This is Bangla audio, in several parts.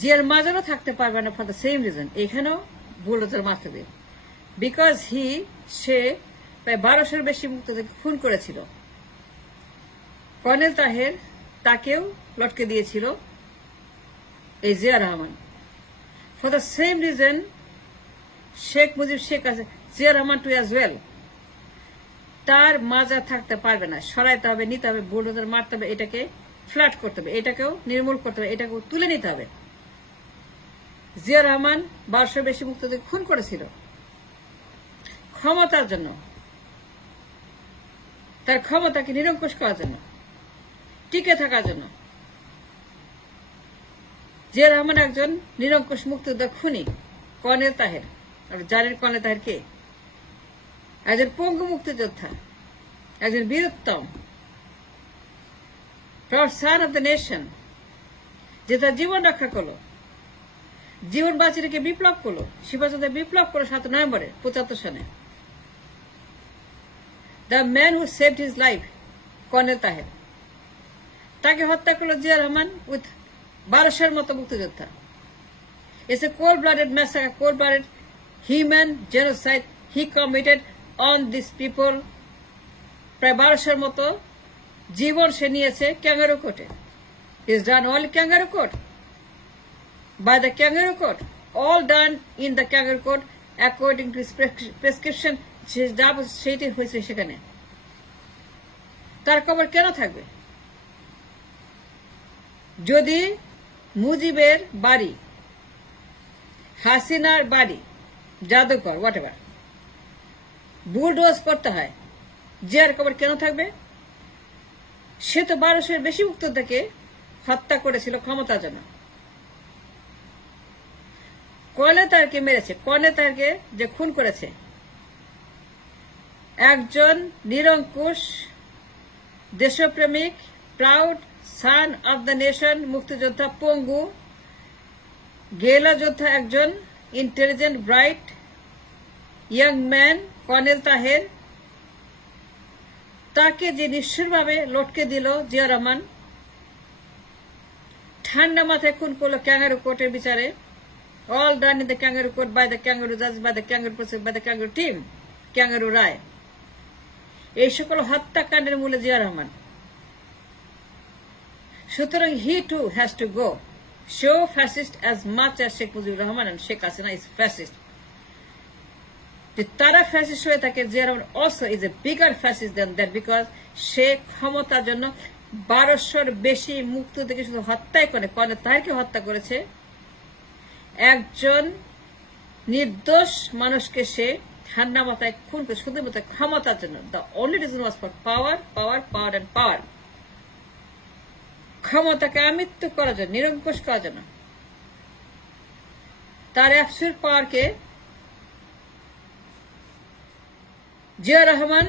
জিয়ার মাজারও থাকতে পারবে না ফর দ্য সেম রিজন, এখানেও বুলডোজার মারতে দেবে, বিকজ সে প্রায় 1200-এর বেশি মুক্তিযোদ্ধাকে খুন করেছিল। কর্নেল তাহের তাকেও লটকে দিয়েছিল এই Zia Rahman. For the same reason Sheikh Mujib Zia Rahman too as well, তার মাজার থাকতে পারবে না, সরাইতে হবে, নিতে হবে, বুলডোজার মারতে হবে, এটাকে ফ্ল্যাট করতে হবে, এটাকেও নির্মূল করতে হবে, এটাকেও তুলে নিতে হবে। জিয়া রহমান 1200-এর বেশি মুক্তিযোদ্ধাকে খুন করেছিল ক্ষমতার জন্য, তার ক্ষমতাকে নিরঙ্কুশ করার জন্য, টিকে থাকার জন্য। জিয়া রহমান একজন নিরঙ্কুশ মুক্তিযোদ্ধা খুনি কর্নেল তাহের। জানেন কর্নেল তাহের কে? একজন পঙ্গু মুক্তিযোদ্ধা, একজন বীরোত্তম, proud son of the nation, যে তার জীবন রক্ষা করলো, জীবন বাঁচিয়ে রেখে বিপ্লব করলো, সিপাহীতে বিপ্লব করলো 7 নভেম্বরে 75 সনে। The man who saved his life, colonel Taher. তাকে হত্যা করলো জিয়া রহমান উইথ 1200-এর মতো মুক্তিযোদ্ধা। It's a cold-blooded massacre, cold-blooded human genocide he committed on these people. প্রায় 1200-এর মতো জীবন সে নিয়েছে ক্যাঙ্গারু কোর্টে। Is done all kangaroo court, by the kangaroo court, all done in the kangaroo court according to his prescription. সেটি হয়েছে সেখানে। তার কবর কেন থাকবে? যদি মুজিবের বাড়ি, হাসিনার বাড়ি, জাদুঘর, হোয়াটএভার বুলডোজ করতে হয়, জিয়ার কবর কেন থাকবে? সে তো 1200-এর বেশি মুক্তিযোদ্ধাকে হত্যা করেছিল ক্ষমতার জন্য। কর্নেল তাহেরকে মেরেছে, কর্নেল তাহেরকে যে খুন করেছে একজন নিরঙ্কুশ দেশপ্রেমিক, proud son of the nation মুক্তিযোদ্ধা, পঙ্গু গেরিলা যোদ্ধা, একজন intelligent bright young man colonel Taher. তাকে যে নিষ্ঠুরভাবে লটকে দিল জিয়া রহমান, ঠান্ডা মাথায় খুন করলো ক্যাঙ্গারু কোর্টের বিচারে। All done in the kangaroo court, by the kangaroo জাজ, by the kangaroo process, by the kangaroo team, kangaroo রায়। এই সকল হত্যাকাণ্ডের মূলে জিয়া রহমান। সুতরাং he too has to go. So fascist as much as Sheikh Mujibur Rahman and Sheikh Hasina is fascist. যে তারা ফ্যাসিস্ট হয়ে থাকে, Zia Rahman also is a bigger fascist than that, because সে ক্ষমতার জন্য 1200-এর বেশি মুক্তিযোদ্ধাকে শুধু হত্যাই করে, কর্নেল তাহেরকে হত্যা করেছে। একজন নির্দোষ মানুষকে সে ঠান্ডা মাথায় খুন করে শুধুমাত্র ক্ষমতার জন্য। The only reason was for power, power, power and power. ক্ষমতাকে আমৃত্যু করার জন্য, নিরঙ্কুশ করার জন্য। তার অ্যাবসলিউট পাওয়ারকে জিয়া রহমান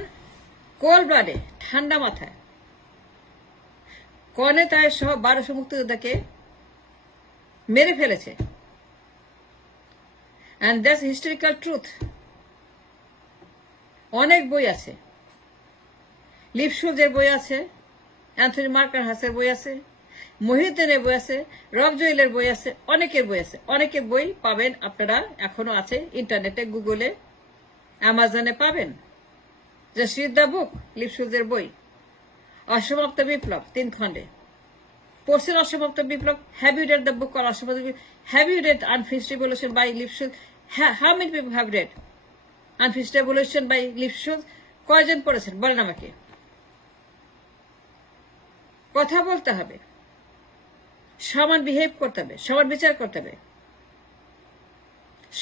কোল্ড ব্লাডে, ঠান্ডা মাথায় কর্নেল তাহের সহ 1200 মুক্তিযোদ্ধাকে মেরে ফেলেছে। and that's historical truth. অনেক বই আছে, লিপসুজের বই আছে, অ্যান্থনি মার্কার হাসের বই আছে, মহিউদ্দিনের বই আছে, রব জুয়েলের বই আছে, অনেকের বই আছে। অনেকের বই পাবেন আপনারা, এখনো আছে ইন্টারনেটে, গুগলে, অ্যামাজনে পাবেন। জাস্ট রিড দ্য বুক, লিপসুজের বই, অসমাপ্ত বিপ্লব 3 খণ্ডে। পড়ছেন অসমাপ্ত বিপ্লব? Have you read the book on অসমাপ্ত বিপ্লব? Have you read unfinished revolution by লিপসুজ? How many people have read unfinished revolution by লিপসুজ? কয়জন পড়েছেন বলেন আমাকে? কথা বলতে হবে, সমান বিহেভ করতে হবে, সমান বিচার করতে হবে,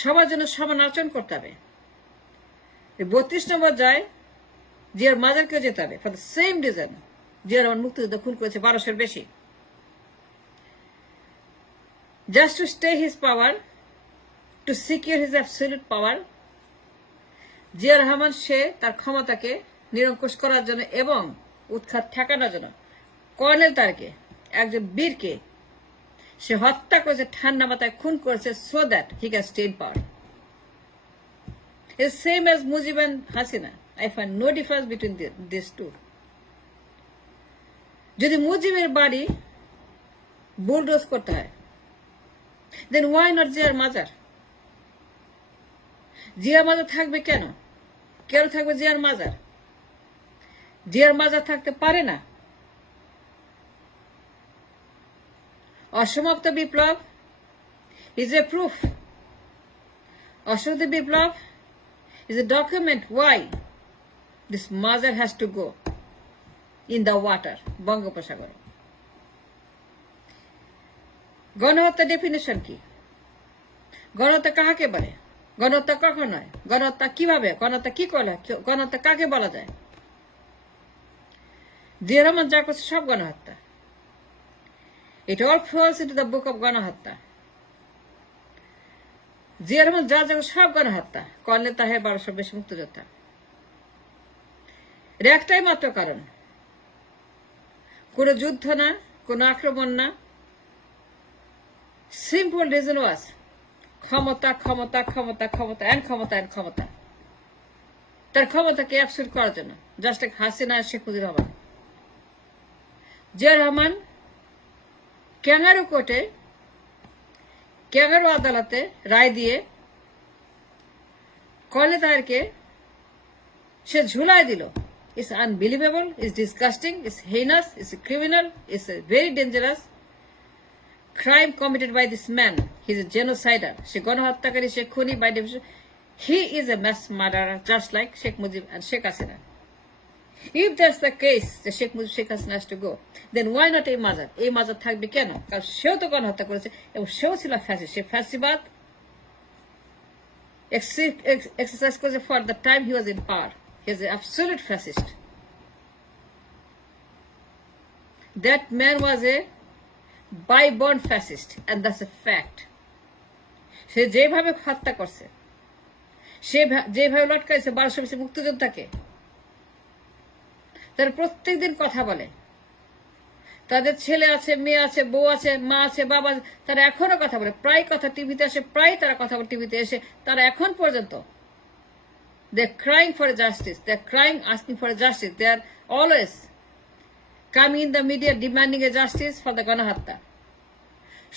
সবার জন্য সমান আচরণ করতে হবে। 32 নম্বর যায় জিয়ার মাজারকেও যেতে হবে for the same reason. Zia Rahman মুক্তিযুদ্ধ খুন করেছে 1200-এর বেশি। Just to stay his power, to secure his absolute power. Zia Rahman সে তার ক্ষমতাকে নিরঙ্কুশ করার জন্য এবং উৎখাত ঠেকানোর জন্য কর্নেল তাহেরকে, একজন বীরকে সে হত্যা করেছে, ঠান্ডা মাথায় খুন করেছে, so that he can stay in power. It's same as Mujib and Hasina. I find no difference between these two. যদি মুজিবের বাড়ি বুলডোজ করতে হয়, Then why not জিয়ার মাজার? জিয়ার মাজার থাকবে কেন? কেন থাকবে জিয়ার মাজার? জিয়ার মাজার থাকতে পারে না। অসমাপ্ত বিপ্লব is a proof. অসমাপ্ত বিপ্লব is a document why this mazar has to go in the water, বঙ্গোপসাগর। গণহত্যা ডেফিনেশন কি? গণহত্যা কাকে বলে? গণহত্যা কখন হয়? গণহত্যা কিভাবে? গণহত্যা কি করে? গণহত্যা কাকে বলা যায়? জিয়া রহমান যা করছে সব গণহত্যা। It all falls into the book of গণহত্যা। জিয়া রহমান যা যা সব গণহত্যা। কর্নেল তাহের 1200 বেশি মুক্তিযোদ্ধা। এর একটাই মাত্র কারণ, কোন যুদ্ধ না, কোন আক্রমণ না। সিম্পল রিজন ওয়াজ ক্ষমতা ক্ষমতা ক্ষমতা ক্ষমতা এন্ড ক্ষমতা এন্ড ক্ষমতা। তার ক্ষমতাকে অ্যাবসলিউট করার জন্য জাস্ট এক হাসিনা শেখ মুজিবুর রহমান। জিয়া রহমান ক্যাঙ্গারু কোর্টে, ক্যাঙ্গারু আদালতে রায় দিয়ে কর্নেল তাহেরকে সে ঝুলাই দিল। It's unbelievable, it's disgusting, it's heinous, it's a criminal, it's a very dangerous crime committed by this man. He's a genocider. সে গণহত্যাকারী, সে খুনি by definition. He is a mass murderer just like Sheikh Mujib and Sheikh Hasina. If that's the case, the Sheikh Mujib, Sheikh Hasina has to go, then why not এই মাজার? এই মাজার থাকবে কেন? কারণ সেও তো গণহত্যা করেছে এবং সেও ছিল ফ্যাসিস্ট। সে ফ্যাসিবাদ exercise করেছে for the time he was in power. He is an absolute fascist. That man was a by-born fascist, and that's a fact. সে যেভাবে হত্যা করছে, সে যেভাবে লটকাইছে 1200 বেশি মুক্তিযোদ্ধাকে, তারা প্রত্যেকদিন কথা বলে। তাদের ছেলে আছে, মেয়ে আছে, বউ আছে, মা আছে, বাবা আছে, তারা এখনো কথা বলে। প্রায় কথা টিভিতে আসে, প্রায় তারা কথা বলে টিভিতে এসে। তারা এখন পর্যন্ত they're crying for justice. They're crying, asking for justice. They are always coming in the media demanding a justice for the গণহত্যা।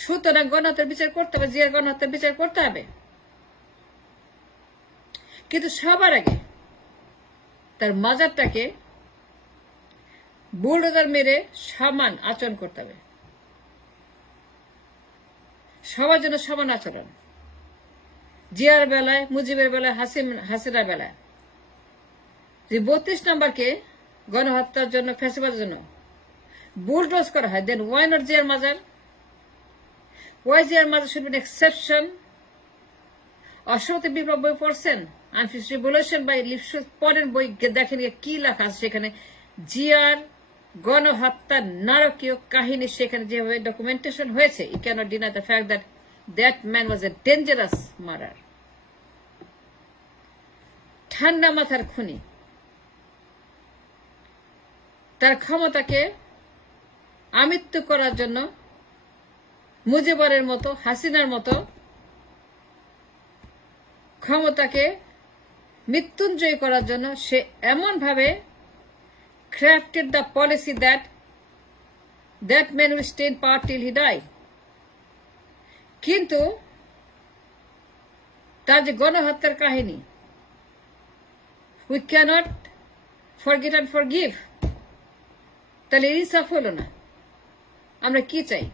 সুতরাং গণহত্যার বিচার করতে হবে, জিয়ার গণহত্যার বিচার করতে হবে। কিন্তু সবার আগে তার মাজারটাকে বুলডোজার মেরে সমান আচরণ করতে হবে। সবার জন্য সমান আচরণ। জিয়ার বেলায়, মুজিবের বেলায়, হাসিনার বেলায় যে 32 নম্বরকে গণহত্যার জন্য, ফ্যাসিবাদের জন্য বুলডোজ করা হয়, দেন ওয়াই নট জিয়ার মাজার? ওয়াই জিয়ার মাজার শুড বি এন এক্সেপশন? অসমাপ্ত বিপ্লব বই পড়ছেন? আনফিনিশড রিভলিউশন বাই লিপসুস পরের বই দেখেন কি লেখা আছে সেখানে। জিয়ার গণহত্যার নারকীয় কাহিনী সেখানে যেভাবে ডকুমেন্টেশন হয়েছে, you can't deny the fact that that man was a dangerous murderer. ঠান্ডা মাথার খুনি। তার ক্ষমতাকে আমৃত্যু করার জন্য মুজিবরের মতো, হাসিনার মতো ক্ষমতাকে মৃত্যুঞ্জয় করার জন্য সে এমন ভাবে crafted the policy that man will stay in power till he die. কিন্তু তার যে গণহত্যার কাহিনী, we cannot forget and forgive, তাহলে ইনসাফ হলো না। আমরা কি চাই?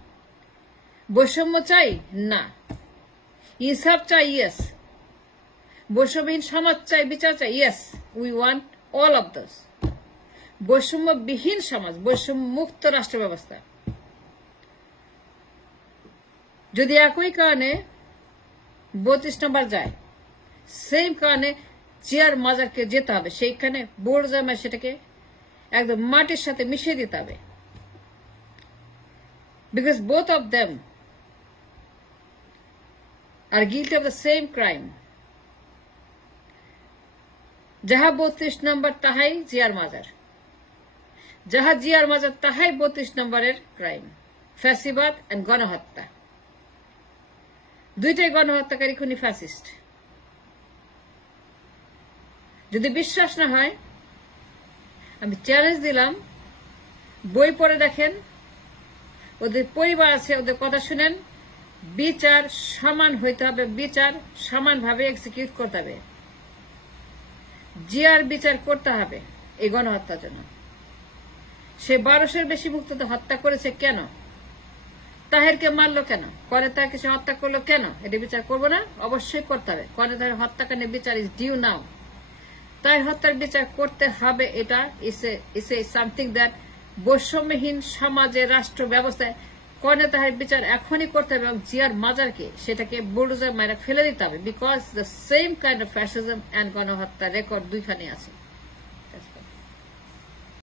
বৈষম্য চাই? না। ইনসাফ চাই? ইয়েস। বৈষম্যহীন সমাজ চাই, বিচার চাই? Yes, we want all of those. বৈষম্যবিহীন সমাজ, বৈষম্য মুক্ত রাষ্ট্র ব্যবস্থা। যদি একই কারণে 32 নম্বর যায়, সেম কারণে জিয়ার মাজারকে যেতে হবে, সেইখানে বোর্ড জামায় সেটাকে একদম মাটির সাথে মিশিয়ে দিতে হবে। Because both of them are guilty of the same crime. যাহা 32 নম্বর তাহাই জিয়ার মাজার, যাহা জিয়ার মাজার তাহাই 32 নম্বরের ক্রাইম, ফ্যাসিবাদ এন্ড গণহত্যা। দুইটাই গণহত্যাকারী, খুনি, ফ্যাসিস্ট। যদি বিশ্বাস না হয়, আমি চ্যালেঞ্জ দিলাম, বই পড়ে দেখেন, ওদের পরিবার আছে, ওদের কথা শুনেন, বিচার সমান হইতে হবে, বিচার সমানভাবে এক্সিকিউট করতে হবে। জিয়ার বিচার করতে হবে এই গণহত্যার জন্য। সে 1200-এর বেশি মুক্তিযোদ্ধা হত্যা করেছে কেন? তাহেরকে মারলো কেন? তাকে সে হত্যা করলো কেন? এটা বিচার করবো না? অবশ্যই করতে হবে। তাহের হত্যাকাণ্ডের বিচার ইজ ডিউ নাও। তাহের হত্যার বিচার করতে হবে। এটা ইস এ সামথিং দ্যাট বৈষম্যহীন সমাজে রাষ্ট্র ব্যবস্থায় তাহের বিচার এখনই করতে হবে এবং জিয়ার মাজারকে সেটাকে বুলডোজার মারা ফেলে দিতে হবে। Because the same kind of fascism and গণহত্যা রেকর্ড দুইখানে আছে।